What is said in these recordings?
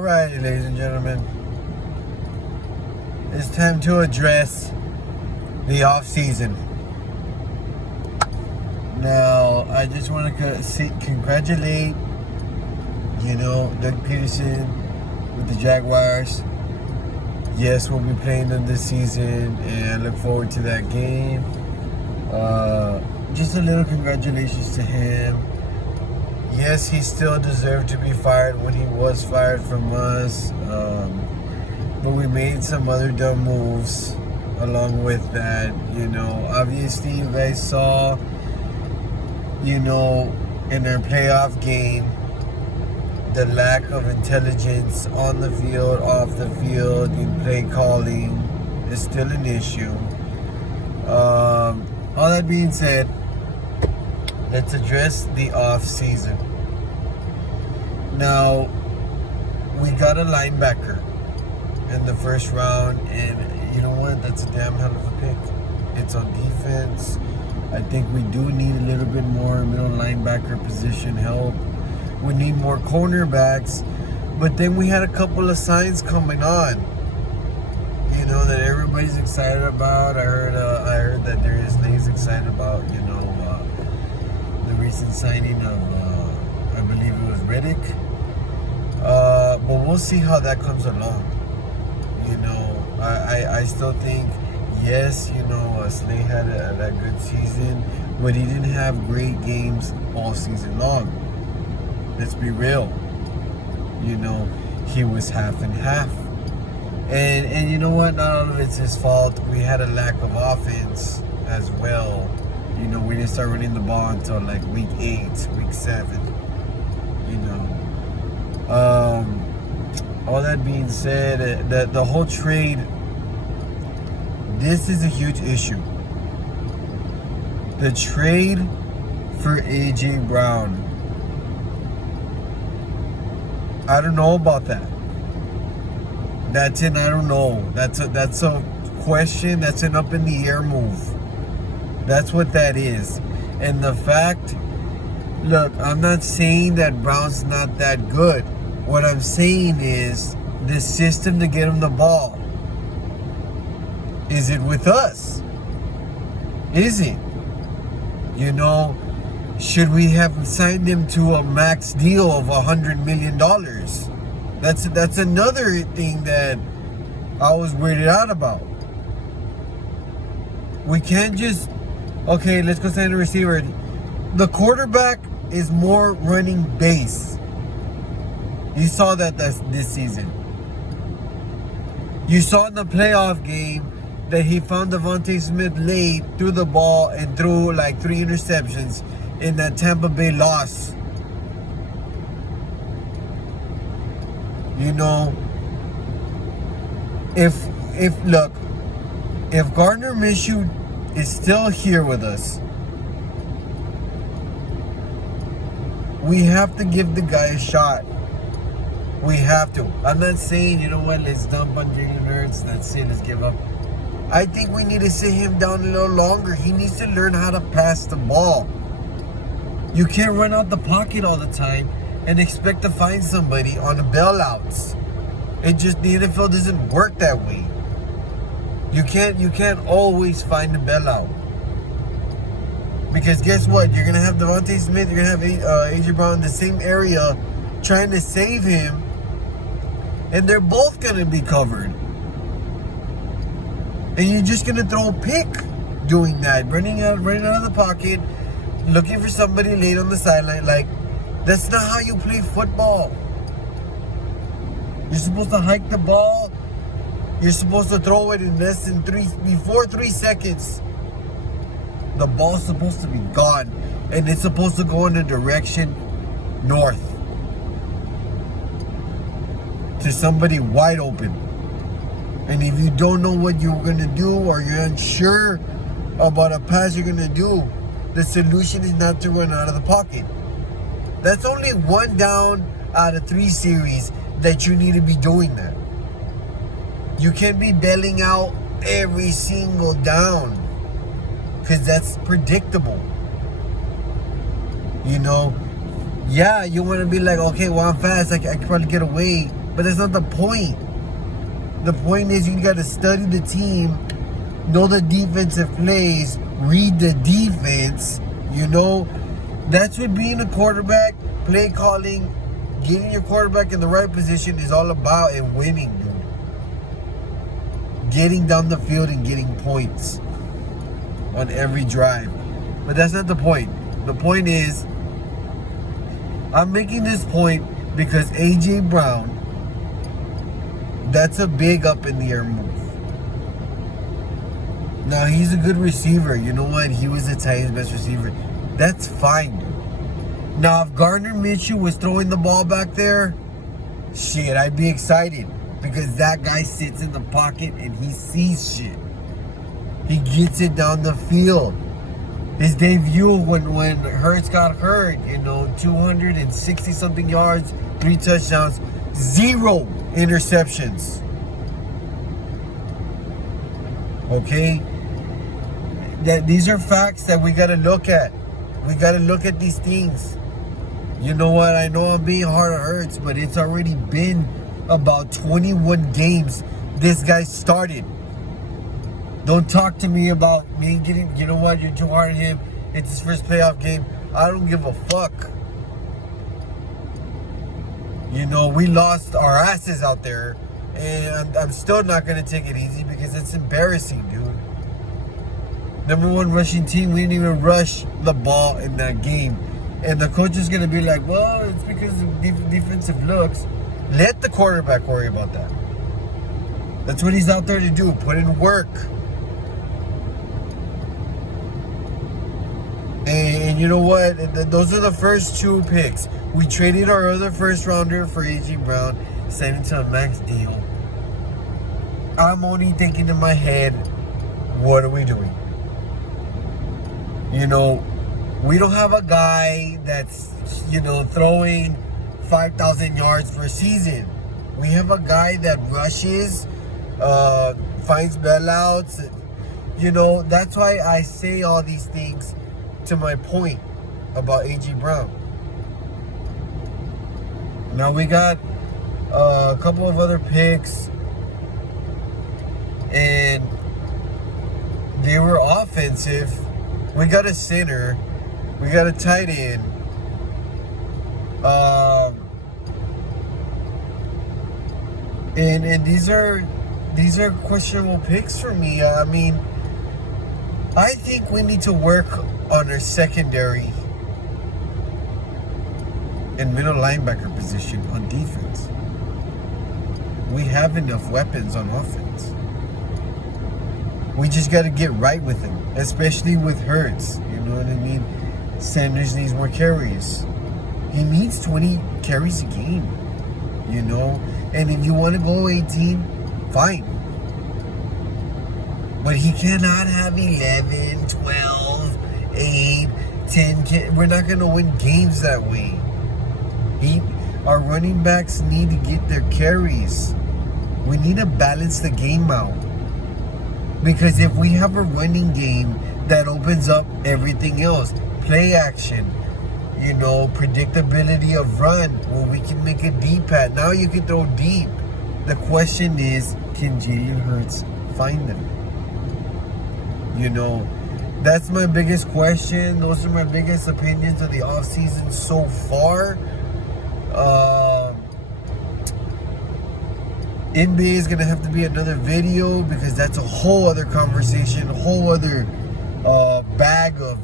Alrighty, ladies and gentlemen, it's time to address the off season. Now, I just want to congratulate, Doug Peterson with the Jaguars. Yes, we'll be playing them this season, and I look forward to that game. Just a little congratulations to him. Yes, he still deserved to be fired when he was fired from us. But we made some other dumb moves along with that. Obviously you guys saw, in our playoff game, the lack of intelligence on the field, off the field, in play calling is still an issue. All that being said, let's address the off season. Now, we got a linebacker in the first round, and you know what? That's a damn hell of a pick. It's on defense. I think we do need a little bit more middle linebacker position help. We need more cornerbacks, but then we had a couple of signs coming on, that everybody's excited about. I heard that Darius Slay's excited about, the recent signing of, I believe it was Riddick. But we'll see how that comes along. I still think, yes, Slay had a good season, but he didn't have great games all season long. Let's be real. He was half and half. And you know what? Not all of it's his fault. We had a lack of offense as well. We didn't start running the ball until like week 8, week 7. All that being said, the whole trade, this is a huge issue. The trade for A.J. Brown. I don't know about that. That's an I don't know. That's a question. That's an up in the air move. That's what that is. And the fact, look, I'm not saying that Brown's not that good. What I'm saying is the system to get him the ball. Is it with us? Is it? Should we have signed him to a max deal of $100 million? That's another thing that I was weirded out about. We can't just, okay, let's go sign a receiver. The quarterback is more running base. You saw that's this season. You saw in the playoff game that he found Devontae Smith late, threw the ball, and threw like 3 interceptions in that Tampa Bay loss. If Gardner Minshew is still here with us, we have to give the guy a shot. We have to. I'm not saying, let's dump on Jalen Hurts. That's it, let's give up. I think we need to sit him down a little longer. He needs to learn how to pass the ball. You can't run out the pocket all the time and expect to find somebody on the bailouts. The NFL doesn't work that way. You can't always find the bailout. Because guess what? You're gonna have Devontae Smith, you're gonna have A.J. Brown in the same area trying to save him, and they're both gonna be covered. And you're just gonna throw a pick doing that, running out of the pocket, looking for somebody late on the sideline. Like, that's not how you play football. You're supposed to hike the ball. You're supposed to throw it in less than before 3 seconds. The ball's supposed to be gone, and it's supposed to go in the direction north to somebody wide open. And if you don't know what you're going to do, or you're unsure about a pass you're going to do, the solution is not to run out of the pocket. That's only 1 down out of 3 series that you need to be doing that. You can't be bailing out every single down, because that's predictable. Yeah, you want to be like, okay, well, I'm fast. I can probably get away But that's not the point. The point is you got to study the team, know the defensive plays, read the defense. You know, that's what being a quarterback, play calling, getting your quarterback in the right position is all about, and winning, dude. Getting down the field and getting points on every drive. But that's not the point. The point is, I'm making this point because A.J. Brown, that's a big up in the air move. Now, he's a good receiver. You know what? He was the Titans' best receiver. That's fine, dude. Now, if Gardner Minshew was throwing the ball back there, shit, I'd be excited. Because that guy sits in the pocket and he sees shit. He gets it down the field. His debut when Hurts got hurt, 260 something yards, 3 touchdowns, 0 interceptions. Okay? These are facts that we gotta look at. We gotta look at these things. You know what? I know I'm being hard on Hurts, but it's already been about 21 games this guy started. Don't talk to me about me getting, you know what, you're too hard on him. It's his first playoff game. I don't give a fuck. We lost our asses out there. And I'm still not going to take it easy because it's embarrassing, dude. #1 rushing team. We didn't even rush the ball in that game. And the coach is going to be like, well, it's because of defensive looks. Let the quarterback worry about that. That's what he's out there to do. Put in work. And you know what? Those are the first 2 picks. We traded our other first rounder for A.J. Brown, signed him to a max deal. I'm only thinking in my head, what are we doing? We don't have a guy that's, throwing 5,000 yards for a season. We have a guy that rushes, finds bailouts. That's why I say all these things to my point about A.J. Brown. Now we got a couple of other picks, and they were offensive. We got a center. We got a tight end. And these are questionable picks for me. I mean, I think we need to work on our secondary and middle linebacker position on defense. We have enough weapons on offense. We just got to get right with them, especially with Hurts. You know what I mean? Sanders needs more carries. He needs 20 carries a game, And if you want to go 18, fine. But he cannot have 11, 12, 8, 10. We're not going to win games that way. Our running backs need to get their carries. We need to balance the game out. Because if we have a running game, that opens up everything else. Play action. Predictability of run, where we can make a deep pat. Now you can throw deep. The question is, can Jalen Hurts find them? That's my biggest question. Those are my biggest opinions of the offseason so far. NBA is going to have to be another video because that's a whole other conversation, a whole other bag of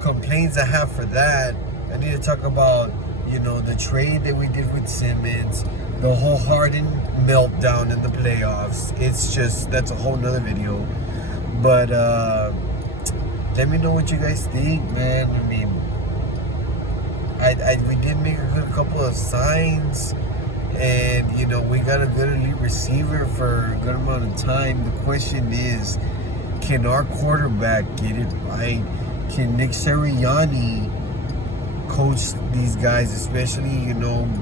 complaints I have for that. I need to talk about, the trade that we did with Simmons, the whole Harden meltdown in the playoffs. That's a whole nother video. But let me know what you guys think, man. I mean, we did make a good couple of signs, and we got a good elite receiver for a good amount of time. The question is, can our quarterback get it right? Can Nick Sirianni coach these guys, especially,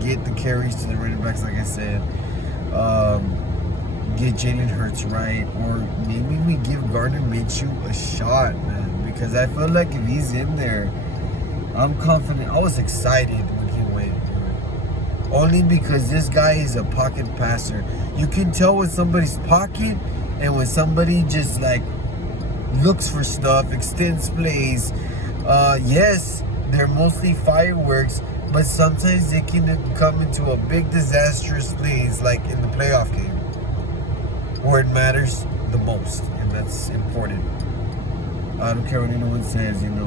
get the carries to the running backs, like I said, get Jalen Hurts right, or maybe we give Gardner Minshew a shot, man, because I feel like if he's in there, I'm confident. I was excited when he went. only because this guy is a pocket passer. You can tell when somebody's pocket and when somebody just like looks for stuff, extends plays. Yes, they're mostly fireworks, but sometimes they can come into a big disastrous plays, like in the playoff game, where it matters the most, and that's important. I don't care what anyone says. You know,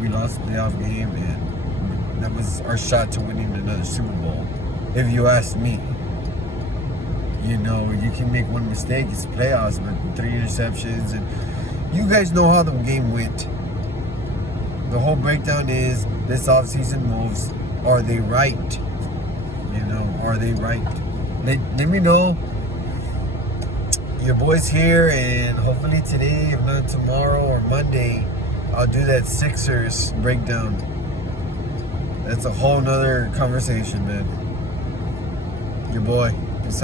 we lost the playoff game, and that was our shot to winning another Super Bowl. If you ask me, you know, you can make one mistake. It's playoffs, but 3 interceptions, and you guys know how the game went. The whole breakdown is this offseason moves. Are they right? You know, are they right? Let me know. Your boy's here, and hopefully today, if not tomorrow or Monday, I'll do that Sixers breakdown. That's a whole nother conversation, man. Your boy.